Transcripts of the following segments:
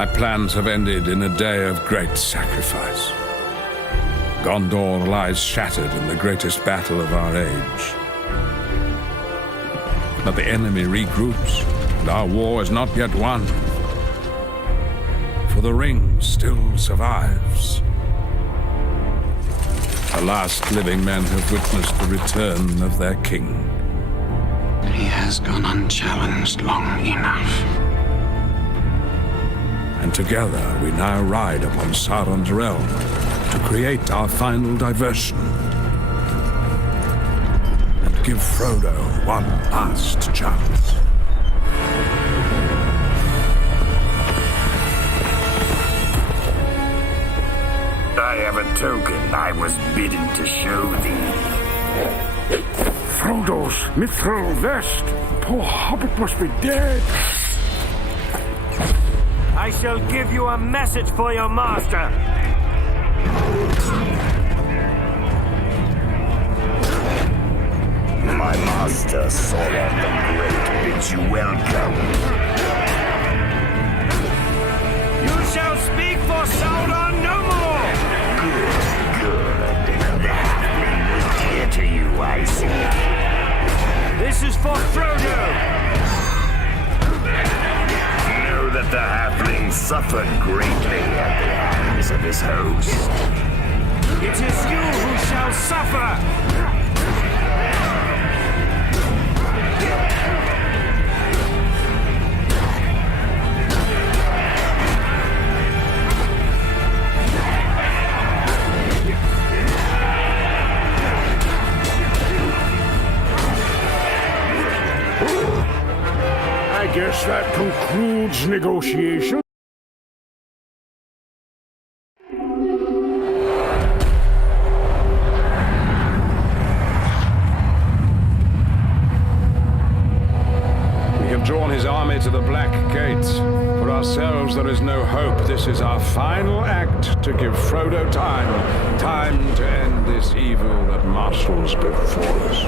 My plans have ended in a day of great sacrifice. Gondor lies shattered in the greatest battle of our age. But the enemy regroups, and our war is not yet won. For the ring still survives. The last living men have witnessed the return of their king. He has gone unchallenged long enough. And together we now ride upon Sauron's realm to create our final diversion. And give Frodo one last chance. I have a token I was bidden to show thee. Frodo's mithril vest. Poor hobbit must be dead. I shall give you a message for your master. My master, Sauron the Great, bids you welcome. You shall speak for Sauron no more! Good. The halfling was dear to you, I see. This is for Frodo! Know that the halfling suffered greatly at the hands of his host. It is you who shall suffer! I guess that concludes negotiations. We have drawn his army to the Black Gate. For ourselves there is no hope. This is our final act to give Frodo time to end this evil that marshals before us.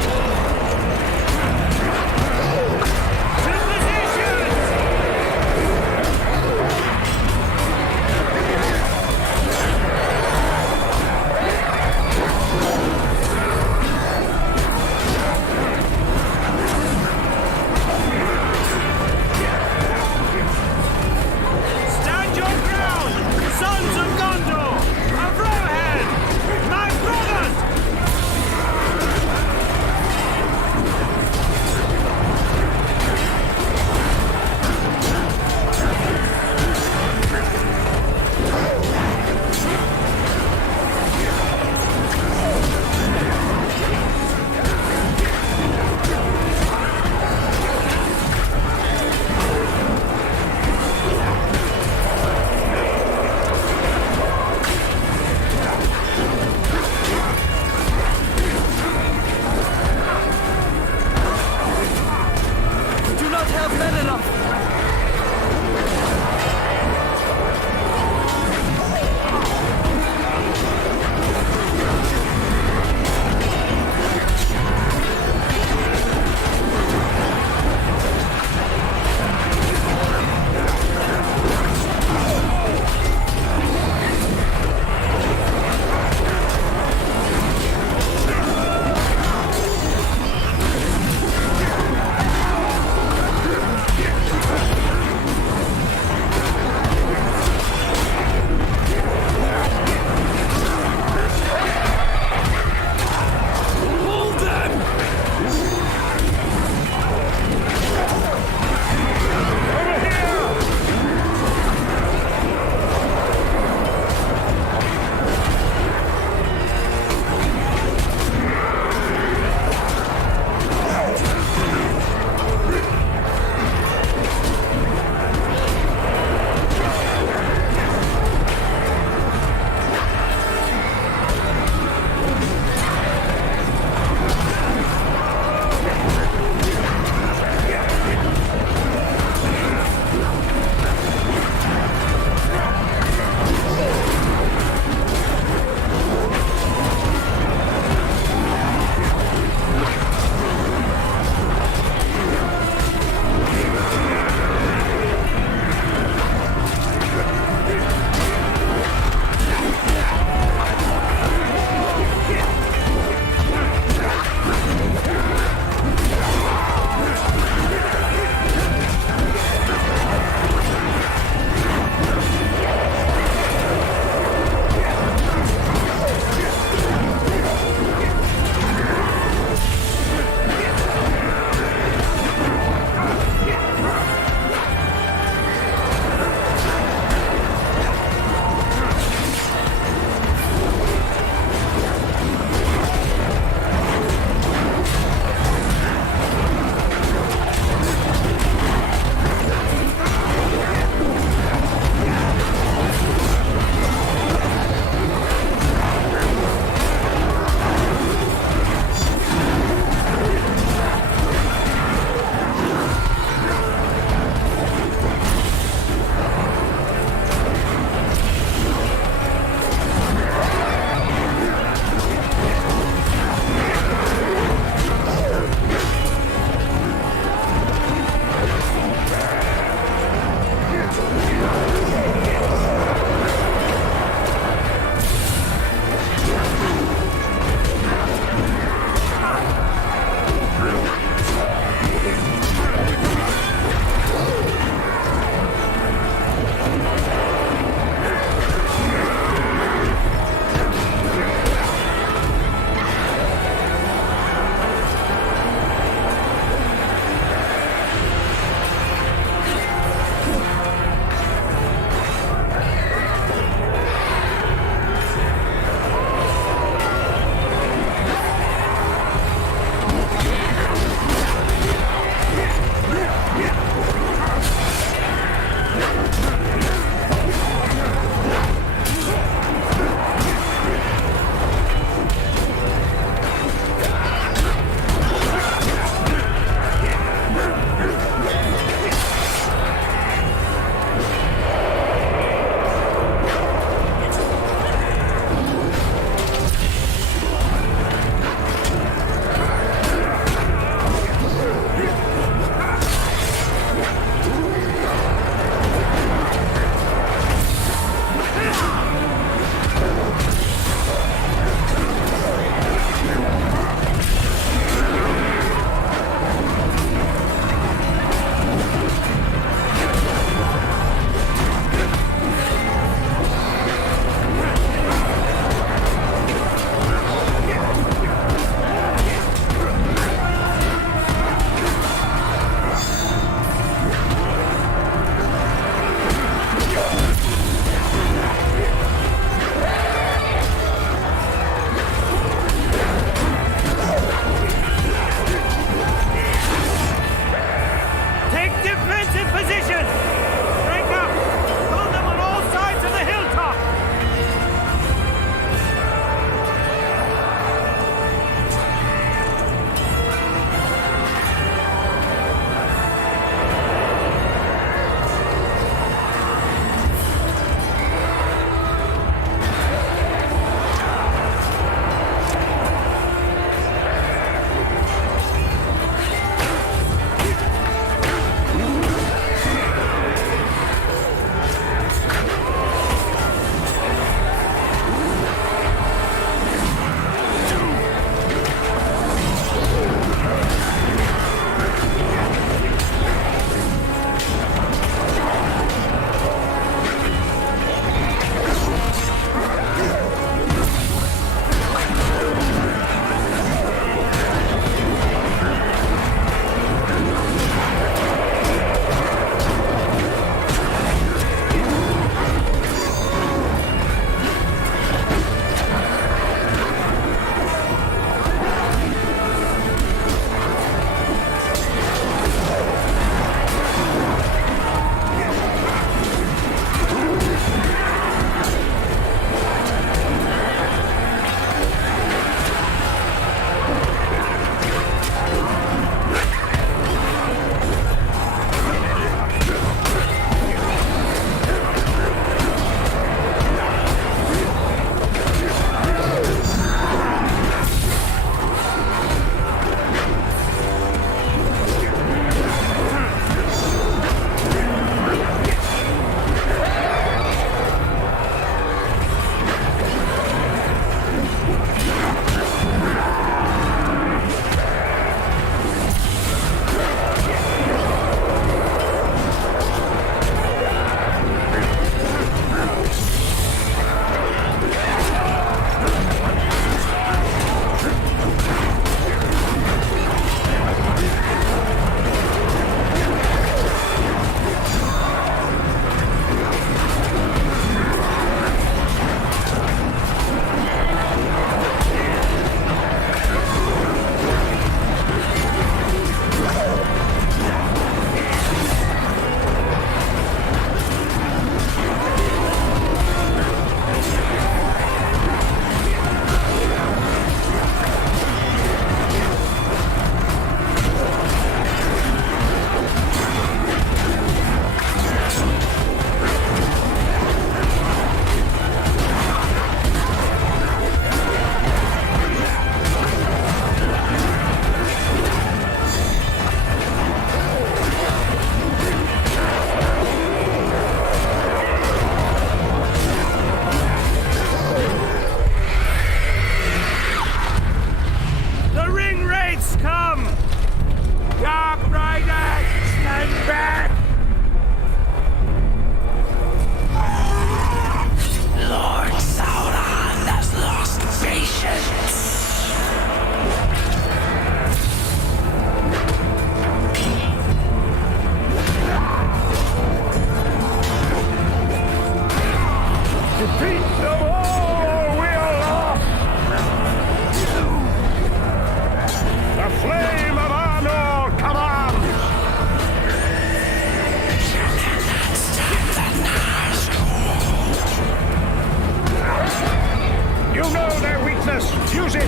Hypnos, use it!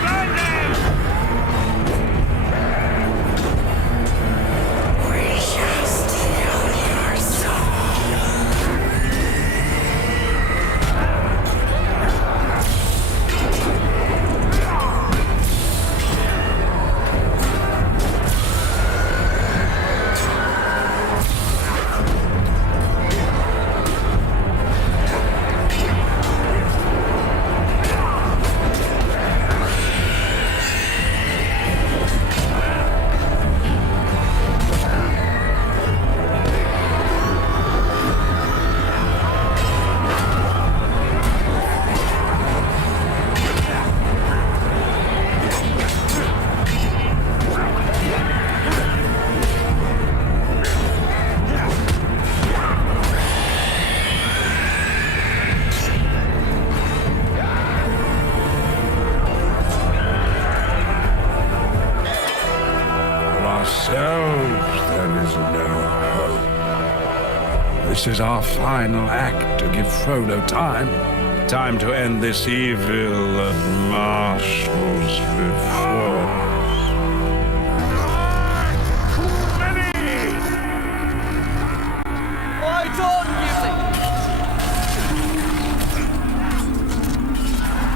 Blind them! We shall steal your soul. There is no hope. This is our final act to give Frodo time to end this evil that marshals before. I don't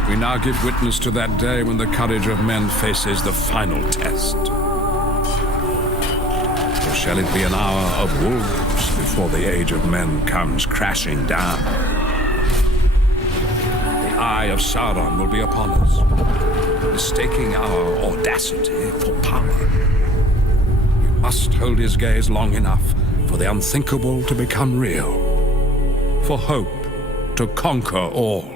We now give witness to that day when the courage of men faces the final test. Or shall it be an hour of wolves before the age of men comes crashing down? The eye of Sauron will be upon us, mistaking our audacity for power. We must hold his gaze long enough for the unthinkable to become real, for hope to conquer all.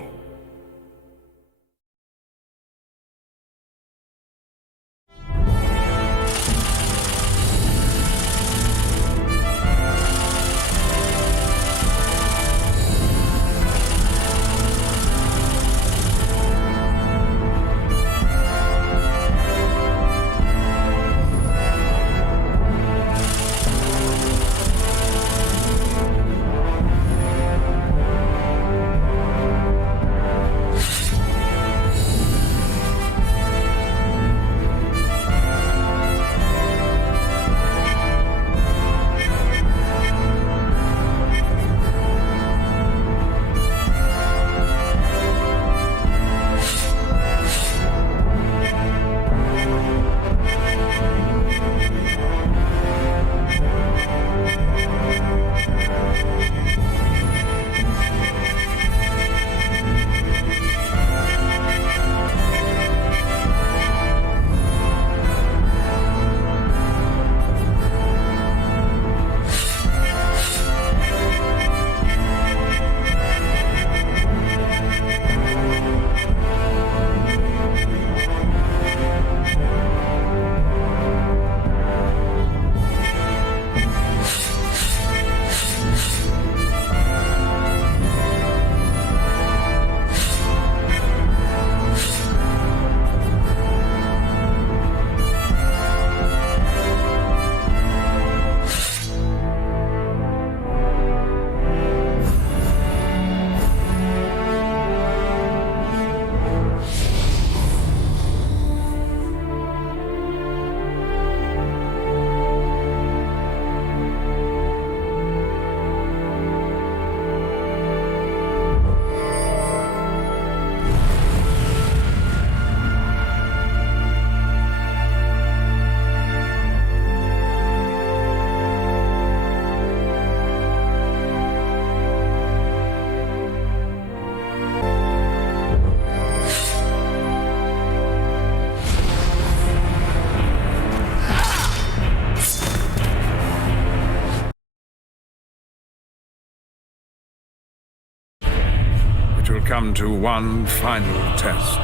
It will come to one final test,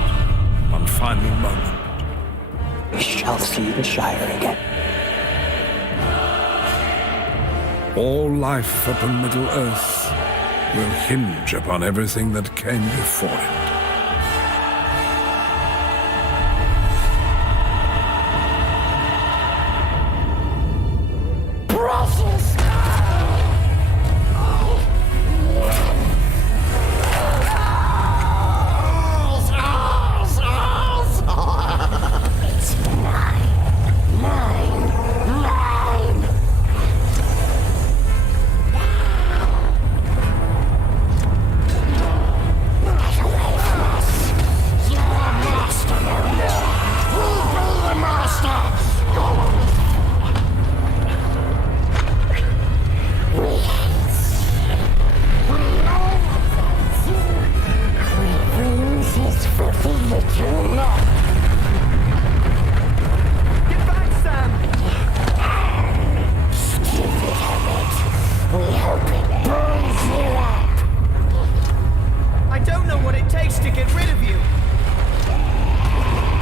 one final moment. We shall see the Shire again. All life upon Middle-earth will hinge upon everything that came before it. Get back, Sam! Stupid habit. We hope it burns you up. I don't know what it takes to get rid of you.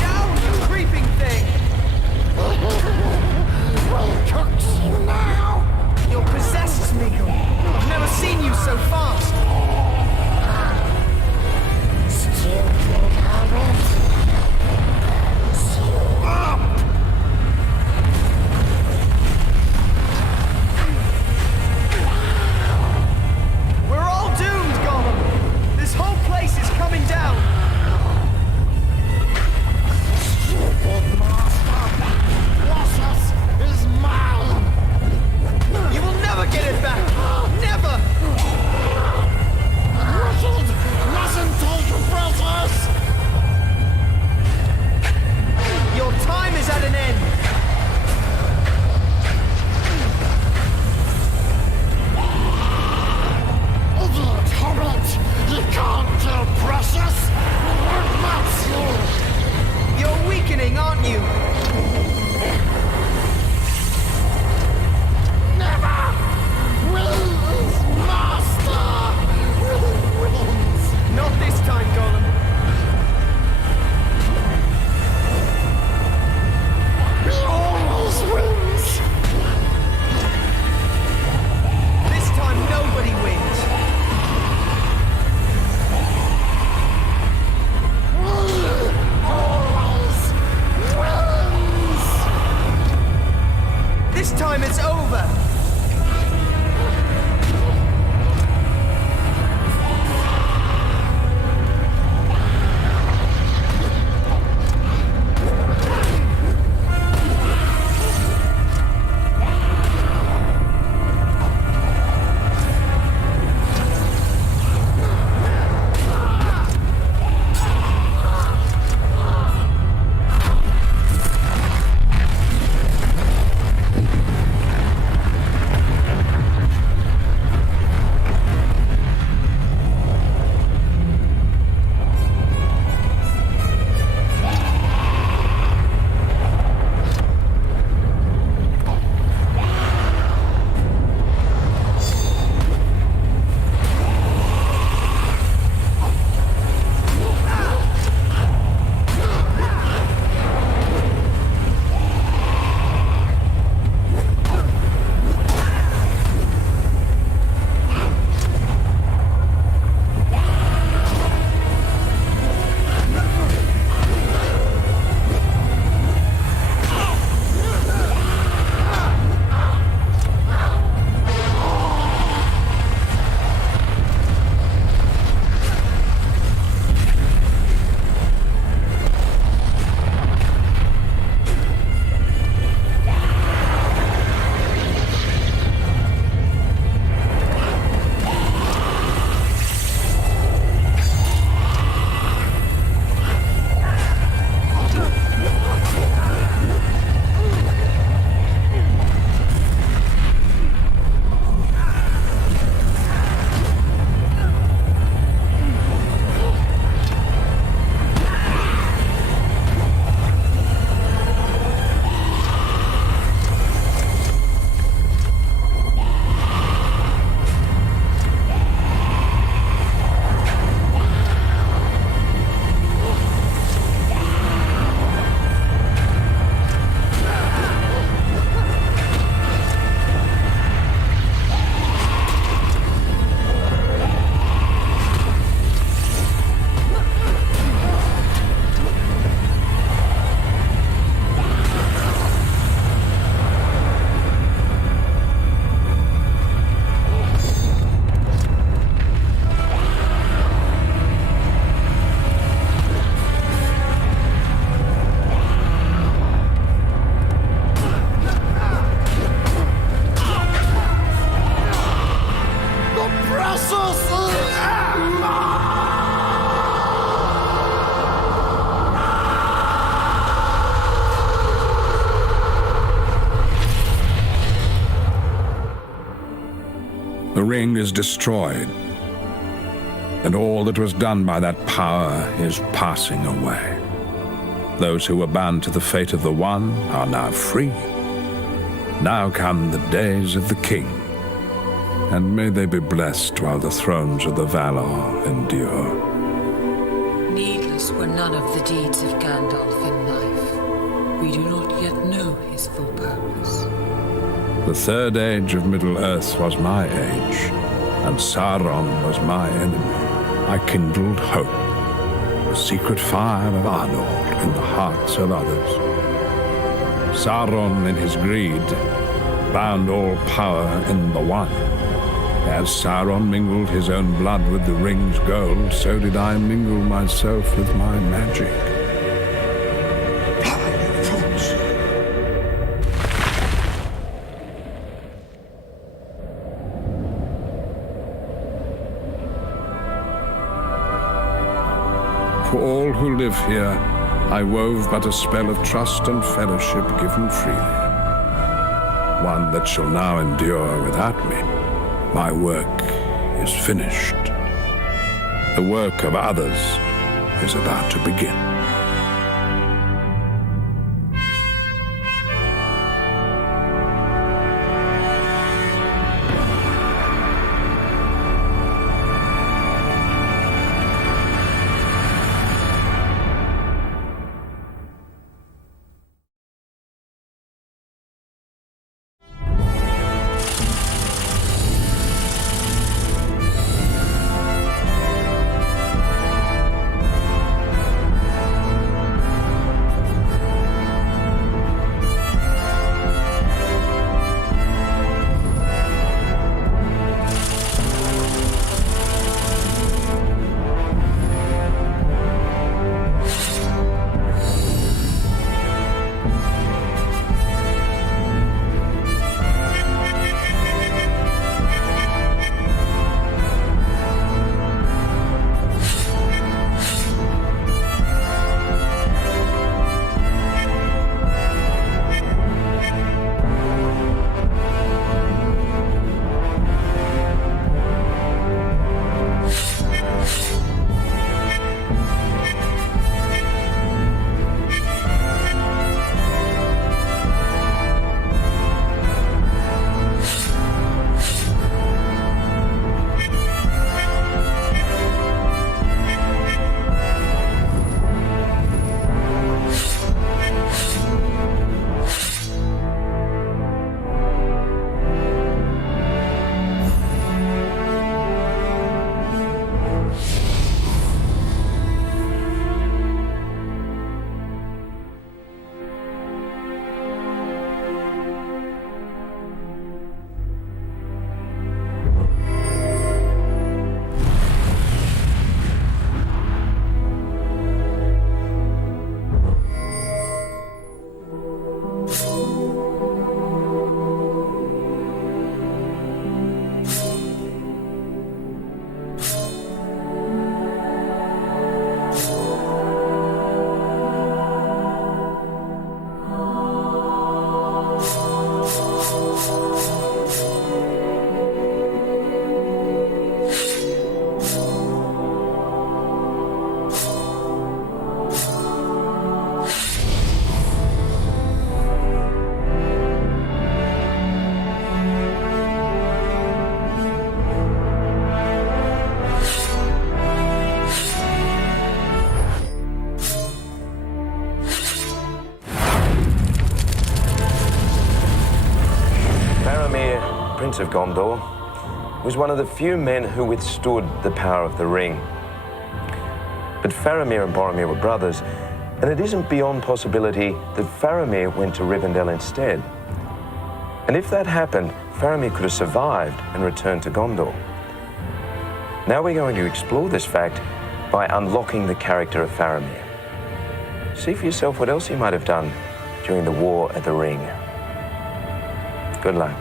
Down, you creeping thing! We'll cook you now. You're possessed, Smeagol. I've never seen you so fast. Stupid habit. Burns you up. We're all doomed, Gollum. This whole place is coming down. Stupid master. Precious is mine. You will never get it back. Never. Wicked. Mustn't take precious. Your time is at an end. Idiot habit. You can't kill precious. What makes you? You're weakening, aren't you? Never! Wins, master! Wins! Not this time, Gollum. He always wins! This time, nobody wins. Always wins! This time, it's over. The ring is destroyed. and all that was done by that power is passing away. Those who were bound to the fate of the one are now free. Now come the days of the king, and may they be blessed while the thrones of the Valor endure. Needless were none of the deeds of Gandalf in life. We do not yet know his full purpose. The third age of Middle-earth was my age, and Sauron was my enemy. I kindled hope, the secret fire of Arnor in the hearts of others. Sauron, in his greed, bound all power in the One. As Sauron mingled his own blood with the ring's gold, so did I mingle myself with my magic. For all who live here, I wove but a spell of trust and fellowship given freely. One that shall now endure without me. My work is finished. The work of others is about to begin. Prince of Gondor, was one of the few men who withstood the power of the ring. But Faramir and Boromir were brothers, and it isn't beyond possibility that Faramir went to Rivendell instead. And if that happened, Faramir could have survived and returned to Gondor. Now we're going to explore this fact by unlocking the character of Faramir. See for yourself what else he might have done during the War of the Ring. Good luck.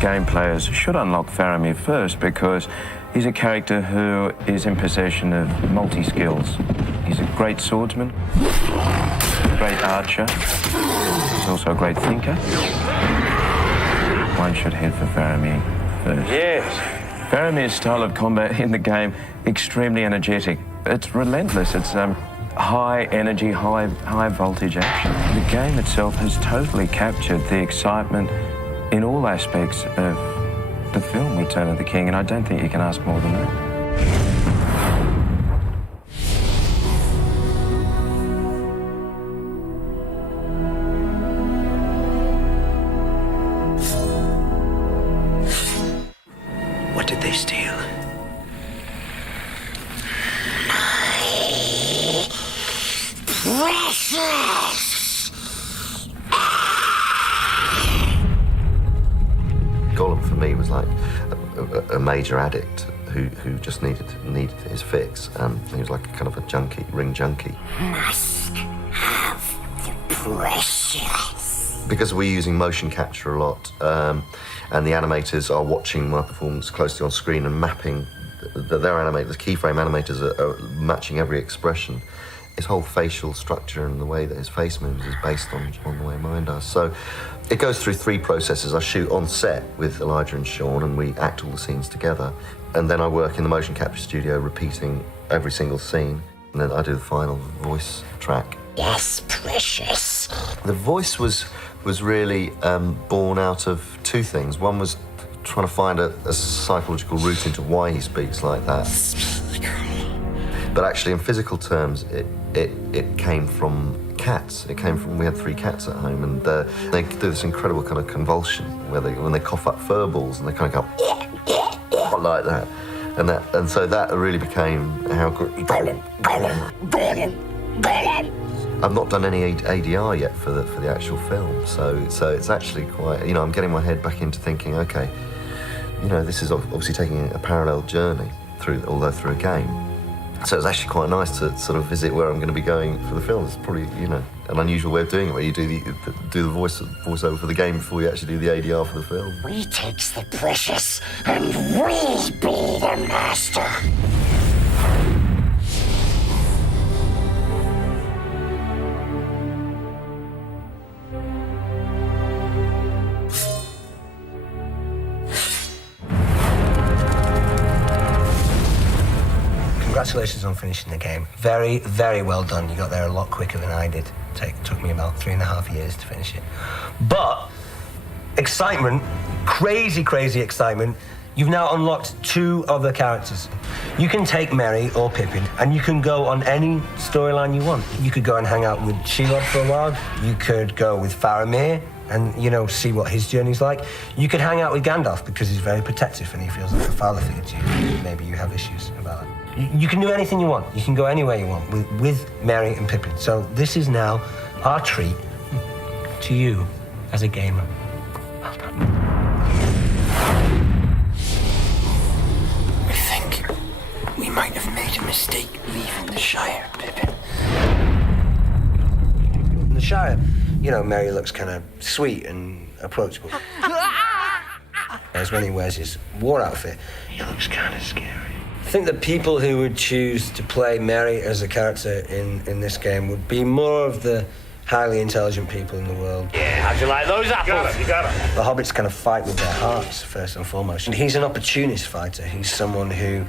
Game players should unlock Faramir first because he's a character who is in possession of multi-skills. He's a great swordsman, a great archer. He's also a great thinker. One should head for Faramir first. Yes. Faramir's style of combat in the game, extremely energetic. It's relentless. It's high energy, high voltage action. The game itself has totally captured the excitement in all aspects of the film Return of the King, and I don't think you can ask more than that. What did they steal? Precious! Gollum for me was like a major addict who just needed his fix. He was like a kind of a junkie, ring junkie. Must have the precious. Because we're using motion capture a lot, and the animators are watching my performance closely on screen and mapping their animators, the keyframe animators are matching every expression. His whole facial structure and the way that his face moves is based on the way mine does. So it goes through 3 processes. I shoot on set with Elijah and Sean, and we act all the scenes together. And then I work in the motion capture studio repeating every single scene. And then I do the final voice track. Yes, precious. The voice was really born out of 2 things. One was trying to find a psychological route into why he speaks like that. But actually, in physical terms, it came from cats. It came from, we had 3 cats at home, and they do this incredible kind of convulsion where when they cough up fur balls and they kind of go like that. And so that really became how I've not done any ADR yet for the actual film, so it's actually quite, I'm getting my head back into thinking, okay, this is obviously taking a parallel journey through a game. So it's actually quite nice to sort of visit where I'm going to be going for the film. It's probably, an unusual way of doing it, where you do the voiceover for the game before you actually do the ADR for the film. We takes the precious, and we be the master. Congratulations on finishing the game. Very, very well done. You got there a lot quicker than I did. It took me about 3.5 years to finish it. But excitement, crazy excitement. You've now unlocked 2 other characters. You can take Merry or Pippin, and you can go on any storyline you want. You could go and hang out with Shelob for a while. You could go with Faramir and, see what his journey's like. You could hang out with Gandalf because he's very protective and he feels like a father figure to you. Maybe you have issues about it. You can do anything you want. You can go anywhere you want with Merry and Pippin. So this is now our treat to you as a gamer. Well done. I think we might have made a mistake leaving the Shire, Pippin. In the Shire, Merry looks kind of sweet and approachable. Whereas when he wears his war outfit, he looks kind of scary. I think the people who would choose to play Merry as a character in this game would be more of the highly intelligent people in the world. Yeah, how'd you like those apples? You got 'em. The hobbits kind of fight with their hearts, first and foremost. And he's an opportunist fighter. He's someone who,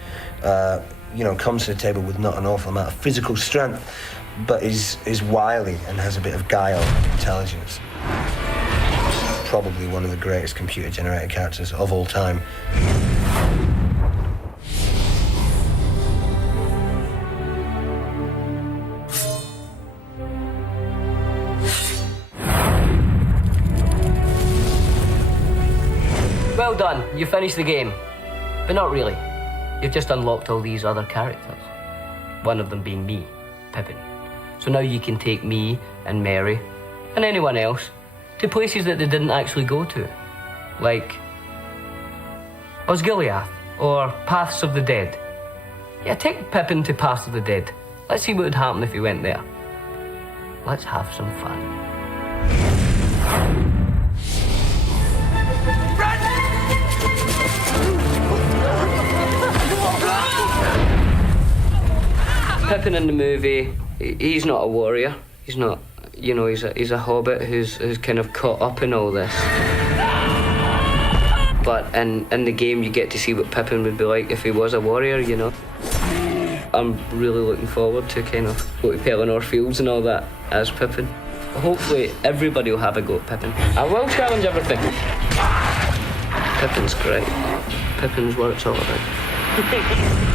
comes to the table with not an awful amount of physical strength, but is wily and has a bit of guile and intelligence. Probably one of the greatest computer-generated characters of all time. Well done, you finished the game. But not really. You've just unlocked all these other characters. One of them being me, Pippin. So now you can take me and Merry and anyone else to places that they didn't actually go to. Like Osgiliath or Paths of the Dead. Yeah, take Pippin to Paths of the Dead. Let's see what would happen if he went there. Let's have some fun. Pippin in the movie, he's not a warrior. He's not, you know, he's a hobbit who's kind of caught up in all this. But in the game, you get to see what Pippin would be like if he was a warrior, you know. I'm really looking forward to kind of go to Pelennor Fields and all that as Pippin. Hopefully, everybody will have a go at Pippin. I will challenge everything. Pippin's great. Pippin's what it's all about.